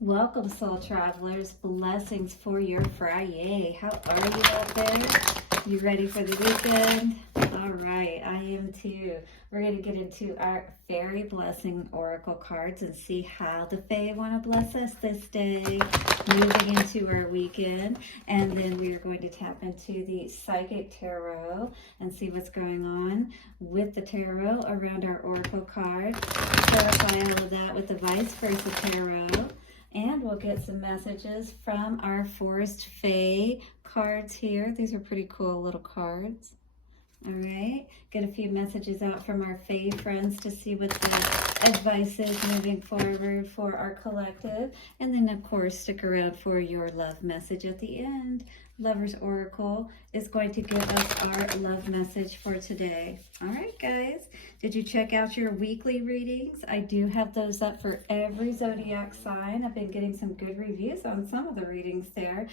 Welcome, soul travelers. Blessings for your FriYay. How are you out there? You ready for the weekend? All right, I am too. We're going to get into our Fairy Blessing Oracle cards and see how the Fae want to bless us this day, moving into our weekend. And then we are going to tap into the Psychic Tarot and see what's going on with the tarot around our Oracle cards. Clarify all of that with the Vice Versa Tarot. And we'll get some messages from our Forest Fae cards here. These are pretty cool little cards. All right, get a few messages out from our Fae friends to see what the advice is moving forward for our collective. And then, of course, stick around for your love message at the end. Lover's Oracle is going to give us our love message for today. All right, guys, did you check out your weekly readings? I do have those up for every zodiac sign. I've been getting some good reviews on some of the readings there.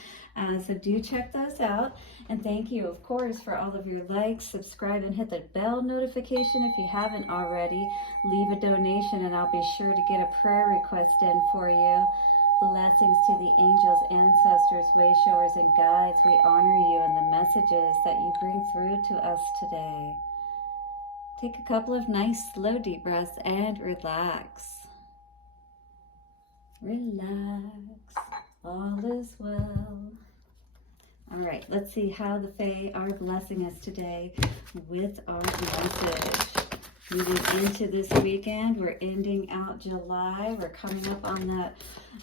So do check those out. And thank you, of course, for all of your likes, subscribe, and hit the bell notification if you haven't already. Leave a donation, and I'll be sure to get a prayer request in for you. Blessings to the angels, ancestors, way showers, and guides. We honor you and the messages that you bring through to us today. Take a couple of nice, slow, deep breaths and relax. Relax. All is well. All right, let's see how the Fae are blessing us today with our message. Moving into this weekend, we're ending out July. We're coming up on that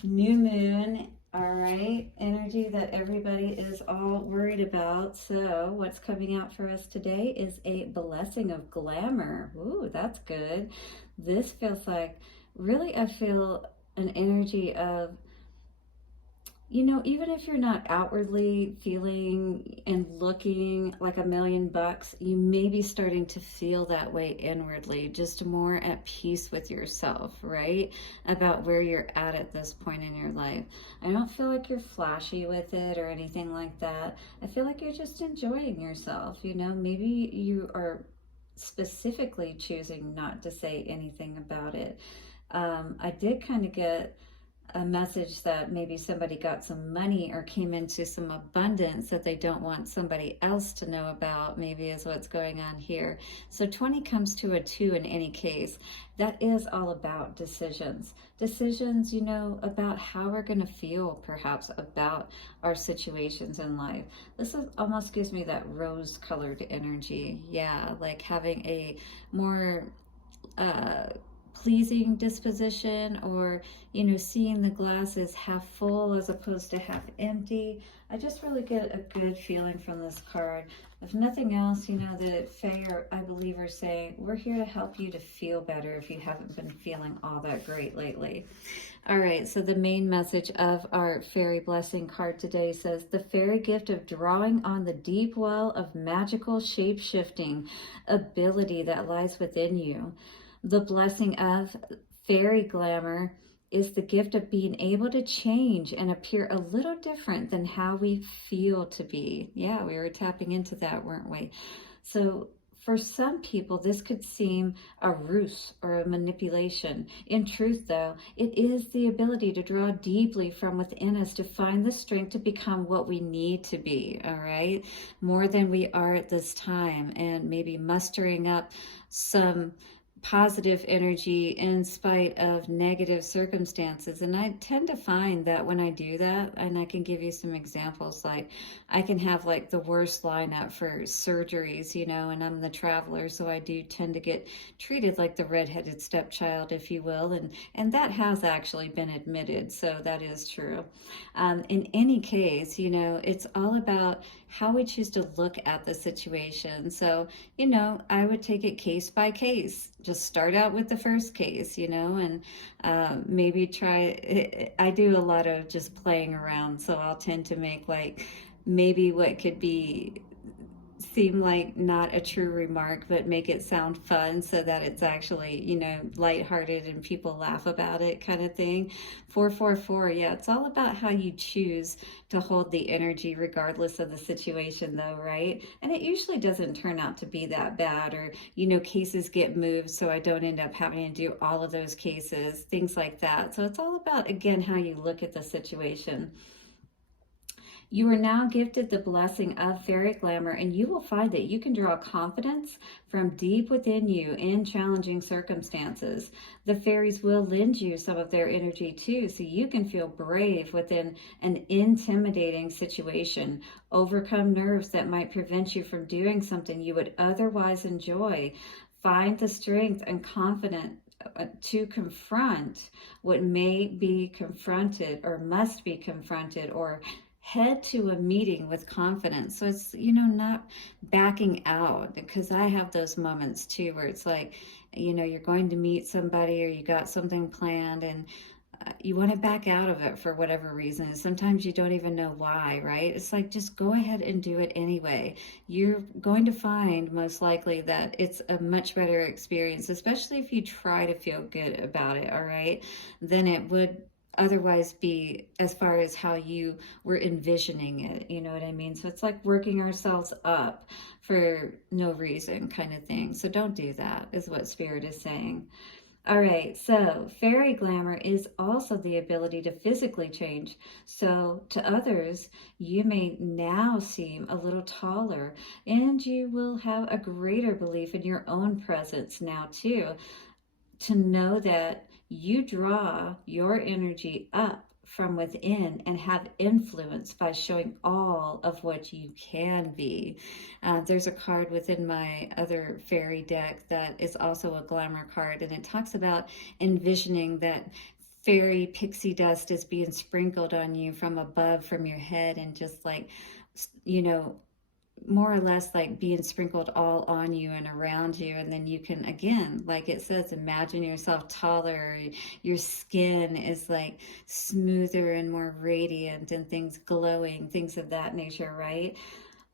new moon, all right? Energy that everybody is all worried about. So what's coming out for us today is a Blessing of Glamour. Ooh, that's good. This feels like, really, I feel an energy of, you know, even if you're not outwardly feeling and looking like $1,000,000, you may be starting to feel that way inwardly, just more at peace with yourself, right? About where you're at this point in your life. I don't feel like you're flashy with it or anything like that. I feel like you're just enjoying yourself, you know? Maybe you are specifically choosing not to say anything about it. I did kind of get a message that maybe somebody got some money or came into some abundance that they don't want somebody else to know about, maybe is what's going on here. So 20 comes to a 2 in any case. That is all about decisions. Decisions, you know, about how we're going to feel perhaps about our situations in life. This almost gives me that rose-colored energy. Yeah, like having a more pleasing disposition, or, you know, seeing the glass as half full as opposed to half empty. I just really get a good feeling from this card. If nothing else, you know, the Fae, I believe, are saying, we're here to help you to feel better if you haven't been feeling all that great lately. All right, so the main message of our Fairy Blessing card today says, the fairy gift of drawing on the deep well of magical shape-shifting ability that lies within you. The blessing of Fairy Glamour is the gift of being able to change and appear a little different than how we feel to be. Yeah, we were tapping into that, weren't we? So for some people, this could seem a ruse or a manipulation. In truth, though, it is the ability to draw deeply from within us to find the strength to become what we need to be, all right? More than we are at this time, and maybe mustering up some positive energy in spite of negative circumstances. And I tend to find that when I do that, and I can give you some examples, like I can have like the worst lineup for surgeries, you know, and I'm the traveler, so I do tend to get treated like the redheaded stepchild, if you will, and that has actually been admitted, so that is true. In any case, you know, it's all about how we choose to look at the situation. So, you know, I would take it case by case. Just start out with the first case, you know, and maybe try, I do a lot of just playing around. So I'll tend to make like maybe what could be seem like not a true remark, but make it sound fun so that it's actually, you know, lighthearted and people laugh about it kind of thing. 444, yeah, it's all about how you choose to hold the energy regardless of the situation though, right? And it usually doesn't turn out to be that bad, or, you know, cases get moved so I don't end up having to do all of those cases, things like that. So it's all about, again, how you look at the situation. You are now gifted the blessing of Fairy Glamour, and you will find that you can draw confidence from deep within you in challenging circumstances. The fairies will lend you some of their energy too, so you can feel brave within an intimidating situation, overcome nerves that might prevent you from doing something you would otherwise enjoy. Find the strength and confidence to confront what may be confronted or must be confronted, or head to a meeting with confidence. So it's, you know, not backing out, because I have those moments too where it's like, you know, you're going to meet somebody or you got something planned and you want to back out of it for whatever reason. Sometimes you don't even know why, right? It's like, just go ahead and do it anyway. You're going to find most likely that it's a much better experience, especially if you try to feel good about it, all right, than it would otherwise be as far as how you were envisioning it, you know what I mean? So it's like working ourselves up for no reason kind of thing. So don't do that, is what Spirit is saying. All right, so Fairy Glamour is also the ability to physically change. So to others, you may now seem a little taller, and you will have a greater belief in your own presence now too, to know that you draw your energy up from within and have influence by showing all of what you can be. There's a card within my other fairy deck that is also a glamour card, and it talks about envisioning that fairy pixie dust is being sprinkled on you from above, from your head, and just like, you know, more or less like being sprinkled all on you and around you. And then you can, again, like it says, imagine yourself taller, your skin is like smoother and more radiant, and things glowing, things of that nature, right?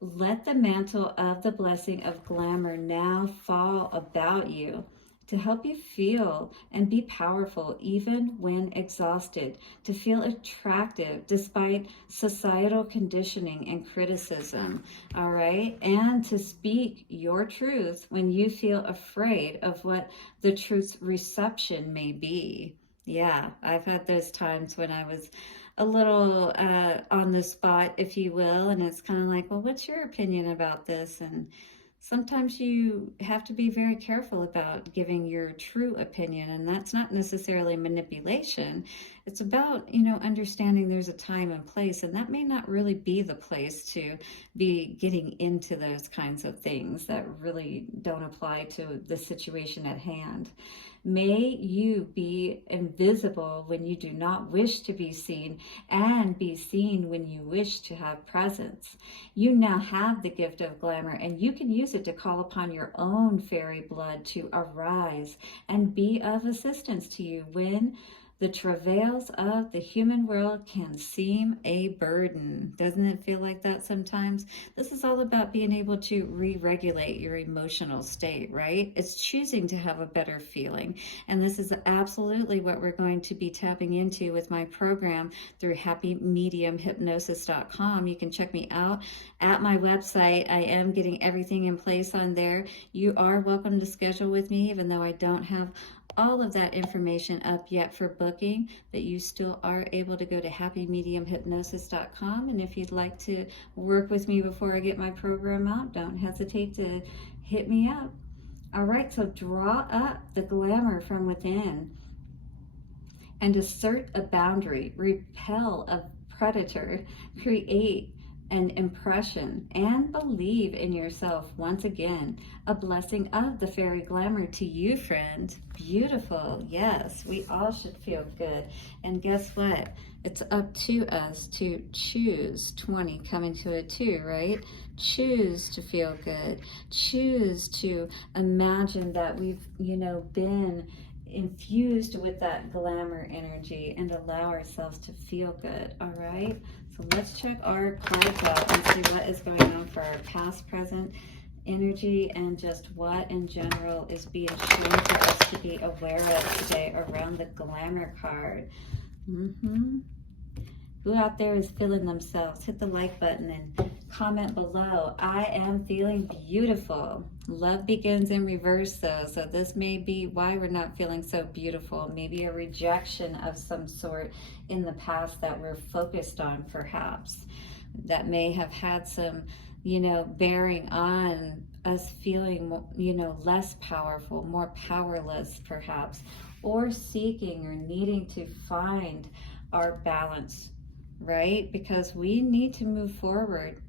Let the mantle of the blessing of glamour now fall about you to help you feel and be powerful even when exhausted, to feel attractive despite societal conditioning and criticism, all right? And to speak your truth when you feel afraid of what the truth's reception may be. Yeah, I've had those times when I was a little on the spot, if you will, and it's kind of like, well, what's your opinion about this? And sometimes you have to be very careful about giving your true opinion, and that's not necessarily manipulation. It's about, you know, understanding there's a time and place, and that may not really be the place to be getting into those kinds of things that really don't apply to the situation at hand. May you be invisible when you do not wish to be seen, and be seen when you wish to have presence. You now have the gift of glamour, and you can use it to call upon your own fairy blood to arise and be of assistance to you when the travails of the human world can seem a burden. Doesn't it feel like that sometimes? This is all about being able to re-regulate your emotional state, right? It's choosing to have a better feeling. And this is absolutely what we're going to be tapping into with my program through happymediumhypnosis.com. You can check me out at my website. I am getting everything in place on there. You are welcome to schedule with me, even though I don't have all of that information up yet for booking, but you still are able to go to happymediumhypnosis.com. And if you'd like to work with me before I get my program out, don't hesitate to hit me up. All right, so draw up the glamour from within and assert a boundary, repel a predator, create an impression, and believe in yourself once again. A blessing of the fairy glamour to you, friend. Beautiful. Yes, we all should feel good. And guess what? It's up to us to choose 20 coming to it too, right? Choose to feel good. Choose to imagine that we've, you know, been infused with that glamour energy and allow ourselves to feel good. All right, so let's check our cards out and see what is going on for our past, present energy, and just what in general is being shown for us to be aware of today around the glamour card. Who out there is feeling themselves? Hit the like button and comment below. I am feeling beautiful. Love begins in reverse though, so this may be why we're not feeling so beautiful. Maybe a rejection of some sort in the past that we're focused on, perhaps. That may have had some, you know, bearing on us feeling, you know, less powerful, more powerless perhaps, or seeking or needing to find our balance, right? Because we need to move forward.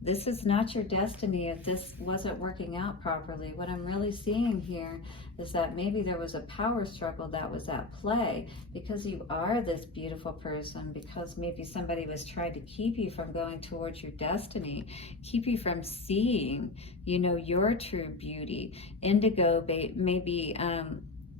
This is not your destiny if this wasn't working out properly. What I'm really seeing here is that maybe there was a power struggle that was at play, because you are this beautiful person, because maybe somebody was trying to keep you from going towards your destiny, keep you from seeing, you know, your true beauty. Indigo maybe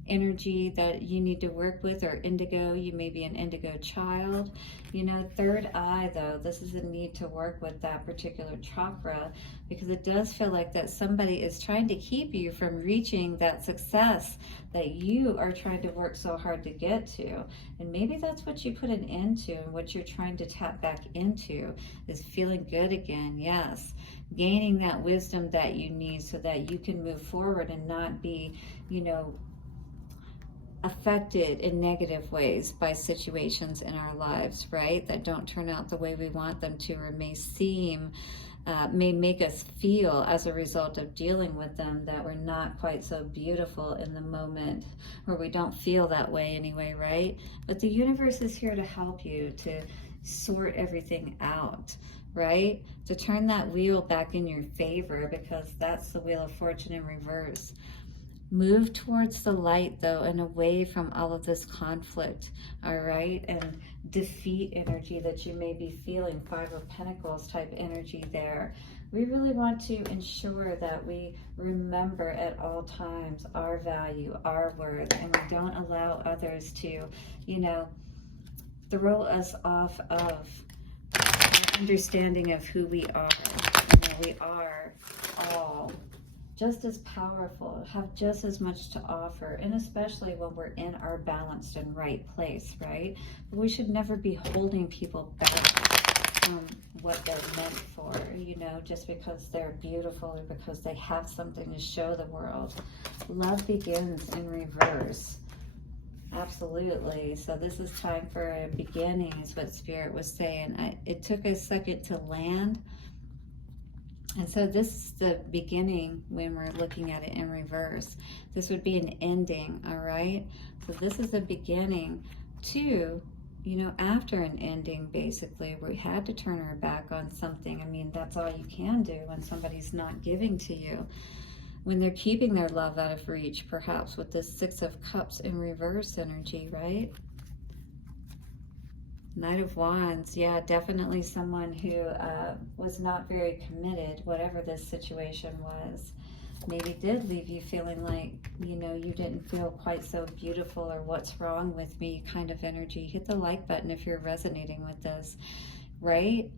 energy that you need to work with, or indigo, you may be an indigo child. You know, third eye though, this is a need to work with that particular chakra, because it does feel like that somebody is trying to keep you from reaching that success that you are trying to work so hard to get to. And maybe that's what you put an end to, and what you're trying to tap back into is feeling good again. Yes, gaining that wisdom that you need so that you can move forward and not be, you know, affected in negative ways by situations in our lives, right? That don't turn out the way we want them to, or may make us feel as a result of dealing with them that we're not quite so beautiful in the moment, or we don't feel that way anyway, right? But the universe is here to help you to sort everything out, right? To turn that wheel back in your favor, because that's the Wheel of Fortune in reverse. Move towards the light though, and away from all of this conflict, all right? And defeat energy that you may be feeling, Five of Pentacles type energy there. We really want to ensure that we remember at all times our value, our worth, and we don't allow others to, you know, throw us off of the understanding of who we are. You know, we are all just as powerful, have just as much to offer, and especially when we're in our balanced and right place, right? But we should never be holding people back from what they're meant for, you know, just because they're beautiful or because they have something to show the world. Love begins in reverse. Absolutely. So this is time for a beginning, is what Spirit was saying. It took a second to land. And so this is the beginning when we're looking at it in reverse. This would be an ending, all right? So this is a beginning to, you know, after an ending, basically, where we had to turn our back on something. I mean, that's all you can do when somebody's not giving to you, when they're keeping their love out of reach, perhaps with this Six of Cups in reverse energy, right? Knight of Wands, yeah, definitely someone who was not very committed, whatever this situation was. Maybe did leave you feeling like, you know, you didn't feel quite so beautiful, or what's wrong with me kind of energy. Hit the like button if you're resonating with this, right?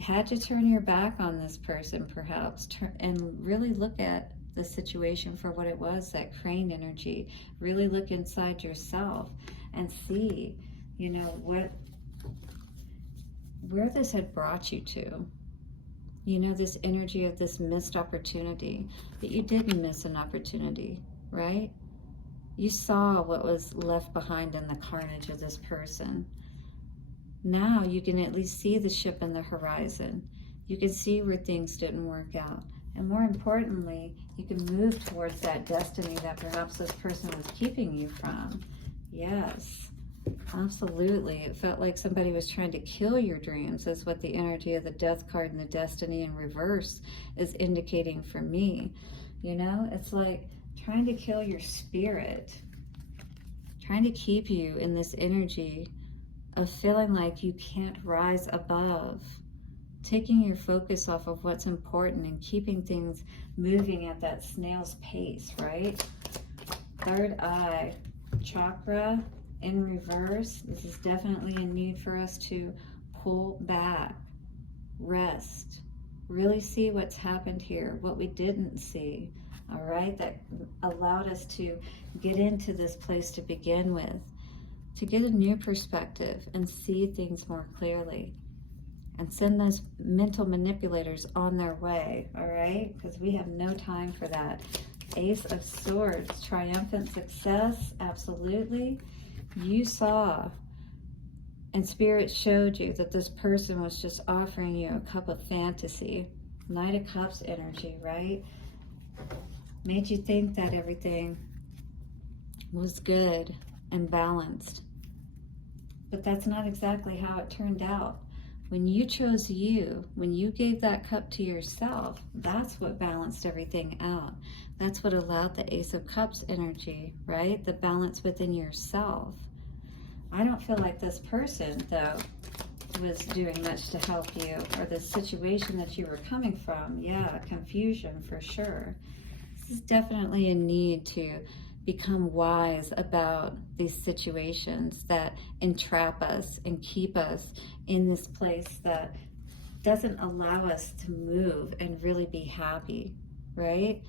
Had to turn your back on this person, perhaps, and really look at the situation for what it was, that crane energy. Really look inside yourself and see, you know, where this had brought you to. You know, this energy of this missed opportunity, that you didn't miss an opportunity, right? You saw what was left behind in the carnage of this person. Now you can at least see the ship in the horizon. You can see where things didn't work out. And more importantly, you can move towards that destiny that perhaps this person was keeping you from. Yes. Absolutely. It felt like somebody was trying to kill your dreams, is what the energy of the Death card and the Destiny in reverse is indicating for me. You know, it's like trying to kill your spirit, trying to keep you in this energy of feeling like you can't rise above, taking your focus off of what's important and keeping things moving at that snail's pace, right? Third eye. chakra in reverse. This is definitely a need for us to pull back, rest, really see what's happened here, what we didn't see, all right, that allowed us to get into this place to begin with, to get a new perspective and see things more clearly, and send those mental manipulators on their way, all right, because we have no time for that. Ace of Swords, triumphant success, absolutely. You saw, and Spirit showed you that this person was just offering you a cup of fantasy. Knight of Cups energy, right? Made you think that everything was good and balanced. But that's not exactly how it turned out. When you chose you, when you gave that cup to yourself, that's what balanced everything out. That's what allowed the Ace of Cups energy, right? The balance within yourself. I don't feel like this person, though, was doing much to help you, or the situation that you were coming from. Yeah, confusion for sure. This is definitely a need to become wise about these situations that entrap us and keep us in this place that doesn't allow us to move and really be happy, right?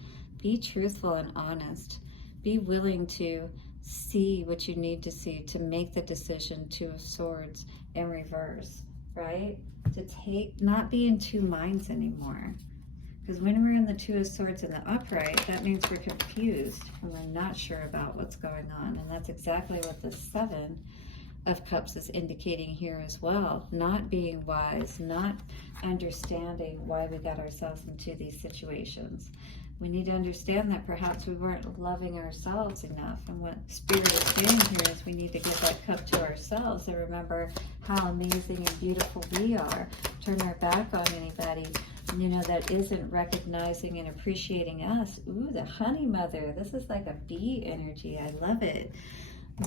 Be truthful and honest. Be willing to see what you need to see to make the decision. Two of Swords in reverse, right? To take, not be in two minds anymore. Because when we're in the Two of Swords in the upright, that means we're confused and we're not sure about what's going on. And that's exactly what the Seven of Cups is indicating here as well. Not being wise, not understanding why we got ourselves into these situations. We need to understand that perhaps we weren't loving ourselves enough. And what Spirit is saying here is we need to give that cup to ourselves and remember how amazing and beautiful we are. Turn our back on anybody, you know, that isn't recognizing and appreciating us. Ooh, the Honey Mother. This is like a bee energy. I love it.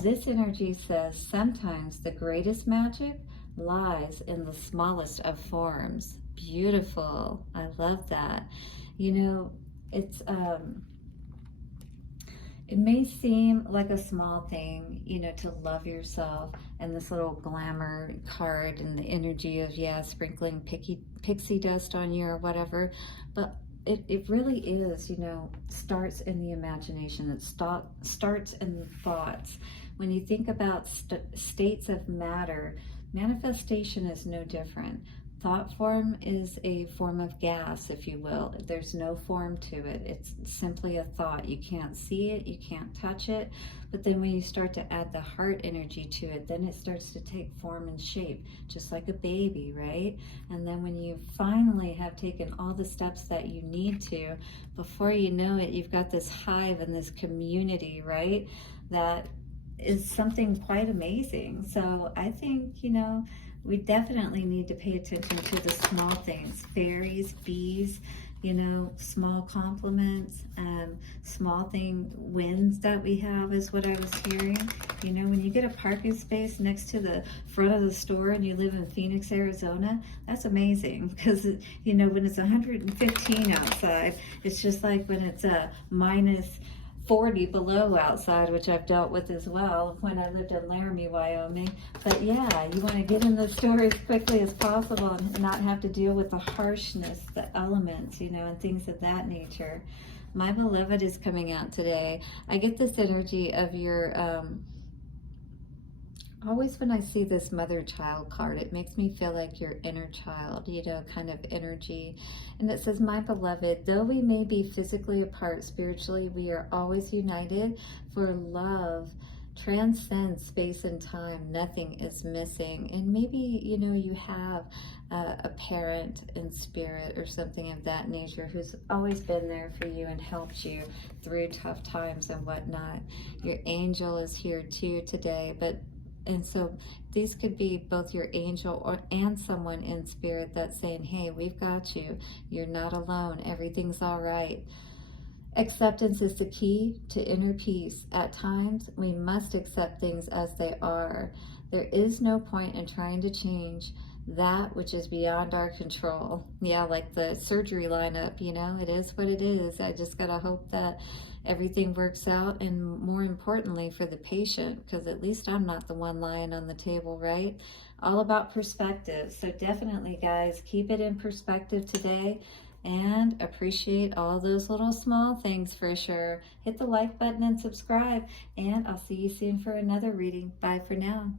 This energy says sometimes the greatest magic lies in the smallest of forms. Beautiful. I love that. You know, it's it may seem like a small thing, you know, to love yourself, and this little glamour card and the energy of, yeah, sprinkling pixie dust on you or whatever, but it really is, you know, starts in the imagination. It starts in the thoughts. When you think about states of matter, manifestation is no different. Thought form is a form of gas, if you will. There's no form to it. It's simply a thought. You can't see it, you can't touch it, but then when you start to add the heart energy to it, then it starts to take form and shape, just like a baby, right? And then when you finally have taken all the steps that you need to, before you know it, you've got this hive and this community, right? That is something quite amazing. So I think, you know, we definitely need to pay attention to the small things, fairies, bees, you know, small compliments, small thing wins that we have is what I was hearing. You know, when you get a parking space next to the front of the store and you live in Phoenix, Arizona, that's amazing, because, you know, when it's 115 outside, it's just like when it's minus 40 below outside, which I've dealt with as well when I lived in Laramie, Wyoming. But yeah, you want to get in the store as quickly as possible and not have to deal with the harshness, the elements, you know, and things of that nature. My beloved is coming out today. I get this energy of your always when I see this mother-child card, it makes me feel like your inner child, you know, kind of energy. And it says, my beloved, though we may be physically apart spiritually, we are always united, for love transcends space and time. Nothing is missing. And maybe, you know, you have a parent in spirit or something of that nature who's always been there for you and helped you through tough times and whatnot. Your angel is here too today, and so these could be both your angel and someone in spirit that's saying, hey, we've got you. You're not alone. Everything's all right. Acceptance is the key to inner peace. At times, we must accept things as they are. There is no point in trying to change that which is beyond our control. Yeah, like the surgery lineup, you know, it is what it is. I just gotta hope that everything works out, and more importantly for the patient, because at least I'm not the one lying on the table, right? All about perspective. So definitely, guys, keep it in perspective today and appreciate all those little small things for sure. Hit the like button and subscribe, and I'll see you soon for another reading. Bye for now.